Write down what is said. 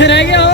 ਕਿੱਥੇ ਰਹਿ ਗਿਆ